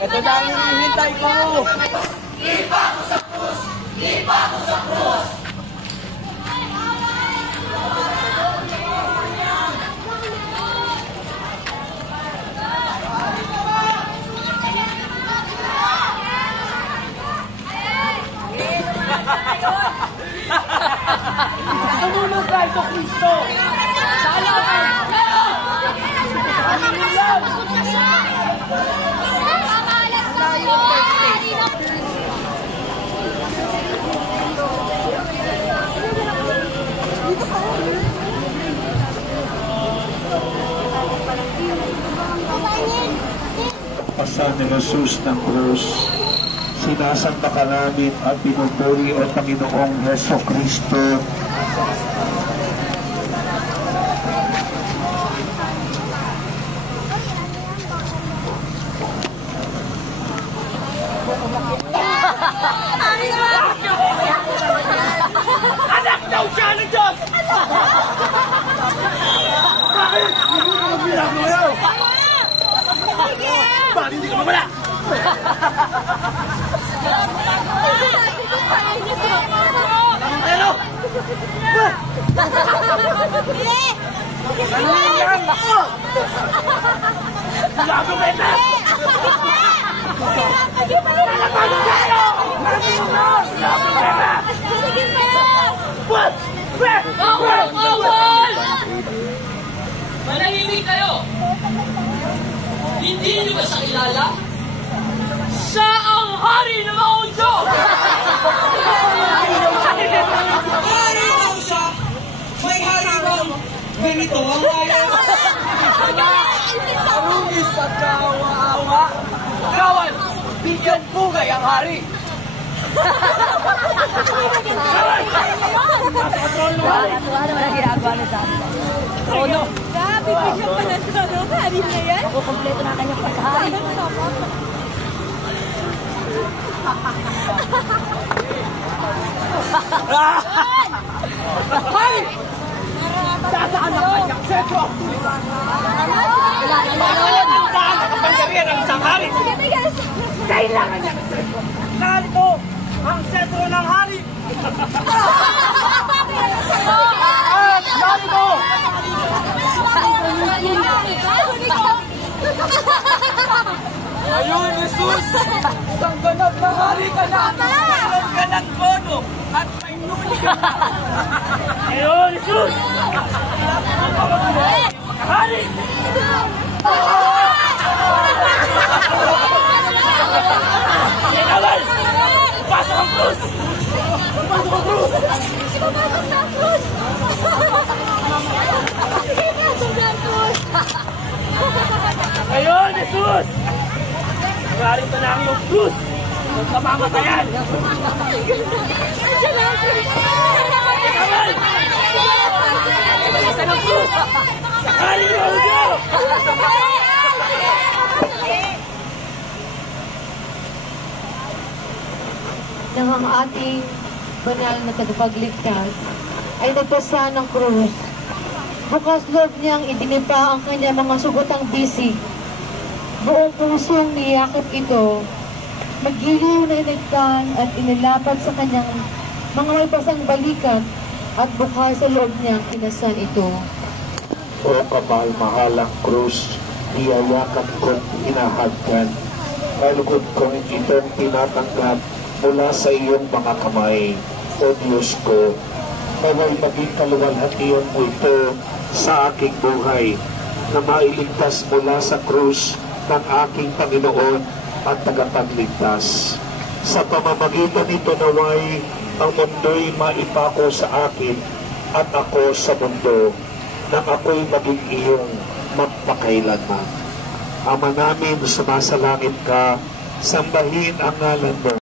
Ito na ang hinihintay ko! Ipa ko sa krus! Ipa ko sa krus! Sumunod tayo sa Kristo! Sana ka! Pagpasa ni Jesus ng krus, sinasamba ka namin at pinupuri o Panginoong Heso Kristo. Anak daw siya ng Diyos! Bakit? Hindi ka magbilang mo yun! Bakit hindi ka mawala? Pero! Ano yan? Gago beta! Nalabanan tayo! Gago beta! What? Bawal! Manahimik kayo! Hindi niyo ba siya kilala? Siya ang hari ng mga unso! Hari daw siya! May hari daw! Ganito ang ayos! Arungis at kawa-awa! Kawan! Bigyan pugay ang hari! Ano na ginagawa na sa akin? Trono! Grabe, bigyan pa na trono. Hari na yan? Ako, kompleto na kanyang pagkahay. Hay! Sasaan ang kanyang sentro? Ang daan na kapangyarihan ng isang hari! Kailangan niya ng sentro! Narito ang sentro ng hari! Narito! Ayun, Jesus! Isang ganap na hari ka na! Meron ka ng bono at may nuli ka na! Ayun, Jesus! Hari! Sinawal! Pasok ang krus! Pasok ang krus! Pasok na ang krus! Pasok na ang krus! Ayun, Jesus! narito na ang iyong krus ng kamamatayan. Andiyan na ang krus. Kamal! Sa ng krus! Sakali mo ulo! Nang ang ating banal na tagapagligtas ay nagpasa ng krus. Bukas loob niyang idinipa ang kanyang mga sugutang bisig. Buong pusong niyakip ito, magiliw na inagtan at inilapad sa kanyang mga may pasang balikat at bukas sa loob niyang inasan ito. O kamahal-mahalang krus, iyayakap ko't hinahagkan. Kalugod kong itong tinatanggap mula sa iyong mga kamay, O Diyos ko. Naway maging kaluwalhatian mo ito sa aking buhay, na mailigtas mula sa krus ng aking Panginoon at tagapagligtas. Sa pamamagitan nito naway ang mundo'y maipako sa akin at ako sa mundo, nang ako'y maging iyong magpakailanman. Ama namin, sumasalangit ka, sambahin ang ngalan mo,